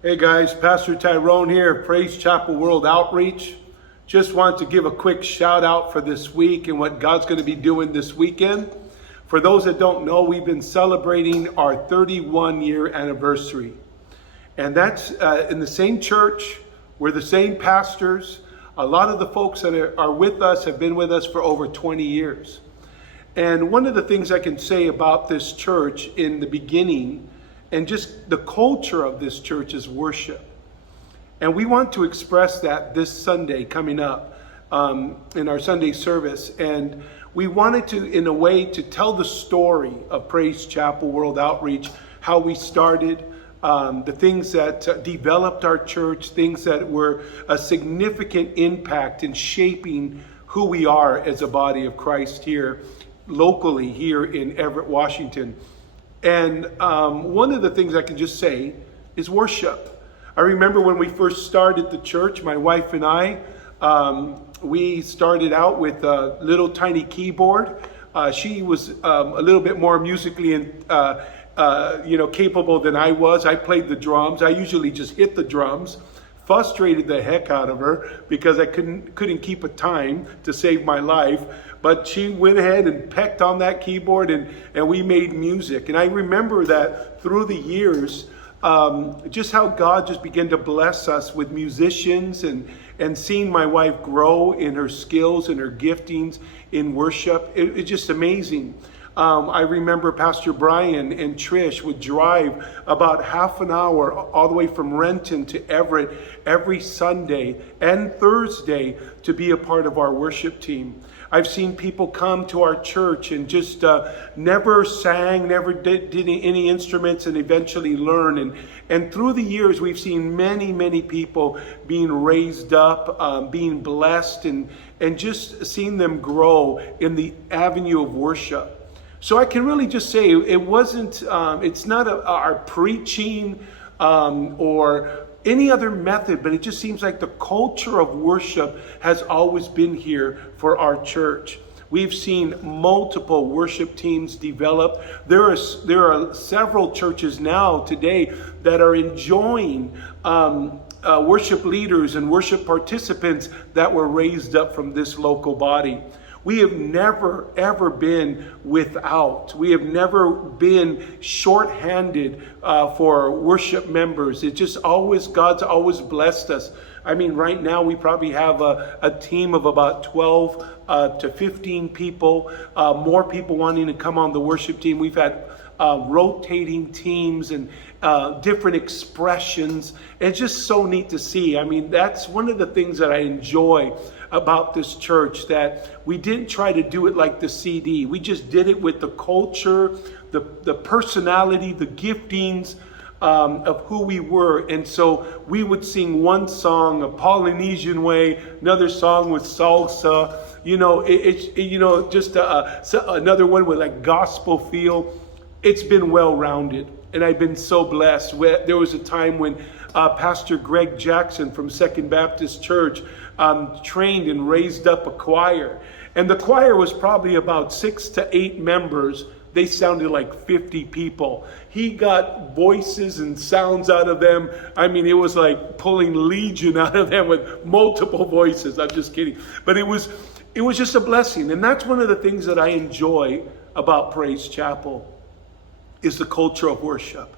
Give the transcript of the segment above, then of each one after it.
Hey guys, Pastor Tyrone here, Praise Chapel World Outreach. Just want to give a quick shout out for this week and what God's going to be doing this weekend. For those that don't know, we've been celebrating our 31-year anniversary. And that's in the same church, we're the same pastors. A lot of the folks that are with us have been with us for over 20 years. And one of the things I can say about this church in the beginning and just the culture of this church is worship. And we want to express that this Sunday coming up in our Sunday service. And we wanted to, in a way, to tell the story of Praise Chapel World Outreach, how we started, the things that developed our church, things that were a significant impact in shaping who we are as a body of Christ here, locally here in Everett, Washington. And one of the things I can just say is worship. I remember when we first started the church, my wife and I, we started out with a little tiny keyboard. She was a little bit more musically capable than I was. I played the drums. I usually just hit the drums. Frustrated the heck out of her because I couldn't keep a time to save my life. But she went ahead and pecked on that keyboard and we made music. And I remember that through the years, just how God just began to bless us with musicians and seeing my wife grow in her skills and her giftings in worship. It's just amazing. I remember Pastor Brian and Trish would drive about half an hour all the way from Renton to Everett every Sunday and Thursday to be a part of our worship team. I've seen people come to our church and just never sang, never did any instruments, and eventually learn. And through the years, we've seen many people being raised up, being blessed, and just seeing them grow in the avenue of worship. So I can really just say it wasn't, it's not our preaching or any other method, but it just seems like the culture of worship has always been here for our church. We've seen multiple worship teams develop. There are several churches now today that are enjoying worship leaders and worship participants that were raised up from this local body. We have never, ever been without. We have never been shorthanded for worship members. It just always, God's always blessed us. I mean, right now we probably have a team of about 12 to 15 people, more people wanting to come on the worship team. We've had rotating teams and different expressions. It's just so neat to see. I mean, that's one of the things that I enjoy about this church, that we didn't try to do it like the CD. We just did it with the culture, the personality, the giftings of who we were. And so we would sing one song a Polynesian way, another song with salsa, another one with like gospel feel. It's been well-rounded, and I've been so blessed. There was a time when Pastor Greg Jackson from Second Baptist Church trained and raised up a choir. And the choir was probably about 6 to 8 members. They sounded like 50 people. He got voices and sounds out of them. I mean, it was like pulling legion out of them with multiple voices. I'm just kidding. But it was just a blessing. And that's one of the things that I enjoy about Praise Chapel is the culture of worship.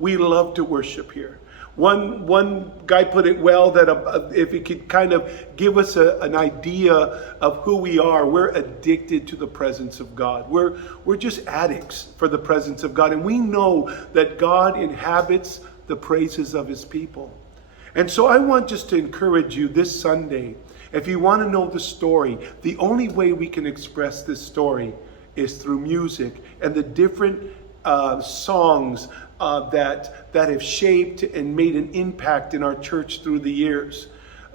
We love to worship here. One guy put it well that if he could kind of give us an idea of who we are, we're addicted to the presence of God. We're just addicts for the presence of God. And we know that God inhabits the praises of his people. And so I want just to encourage you this Sunday, if you want to know the story, the only way we can express this story is through music and the different songs that have shaped and made an impact in our church through the years.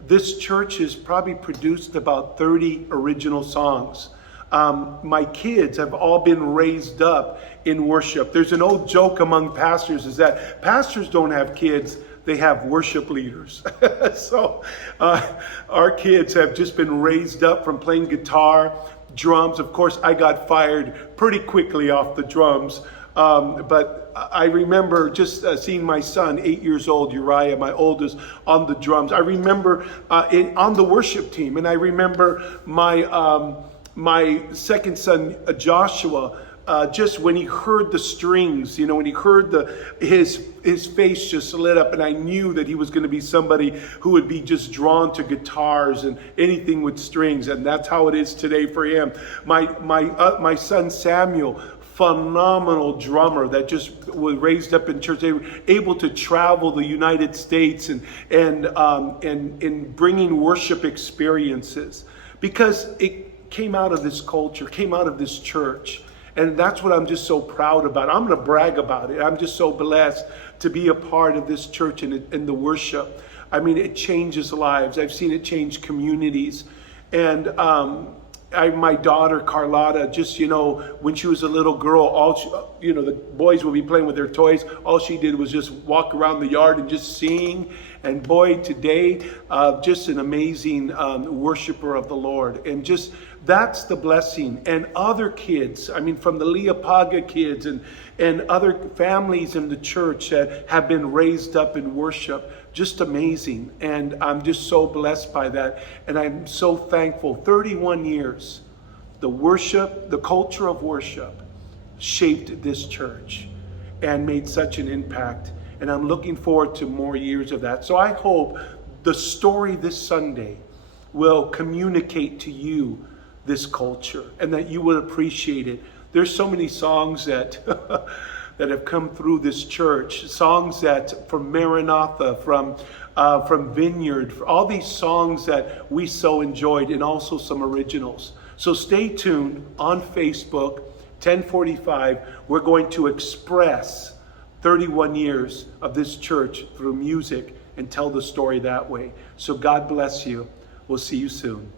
This church has probably produced about 30 original songs. My kids have all been raised up in worship. There's an old joke among pastors is that pastors don't have kids, they have worship leaders. So our kids have just been raised up from playing guitar, drums. Of course, I got fired pretty quickly off the drums. But I remember just seeing my son, 8 years old, Uriah, my oldest, on the drums. I remember on the worship team, and I remember my second son, Joshua. Just when he heard the strings, when he heard his face just lit up, and I knew that he was going to be somebody who would be just drawn to guitars and anything with strings, and that's how it is today for him. My son Samuel, phenomenal drummer that just was raised up in church. They were able to travel the United States and bringing worship experiences, because it came out of this culture, came out of this church. And that's what I'm just so proud about. I'm going to brag about it. I'm just so blessed to be a part of this church and the worship. I mean, it changes lives. I've seen it change communities. And my daughter, Carlotta, just, when she was a little girl, the boys would be playing with their toys. All she did was just walk around the yard and just sing. And boy, today, just an amazing worshiper of the Lord. And just, that's the blessing. And other kids, from the Leopaga kids and other families in the church that have been raised up in worship, just amazing. And I'm just so blessed by that. And I'm so thankful. 31 years, the culture of worship shaped this church and made such an impact. And I'm looking forward to more years of that. So I hope the story this Sunday will communicate to you this culture and that you will appreciate it. There's so many songs that that have come through this church, songs that from Maranatha, from Vineyard, all these songs that we so enjoyed, and also some originals. So stay tuned on Facebook, 1045. We're going to express 31 years of this church through music and tell the story that way. So God bless you. We'll see you soon.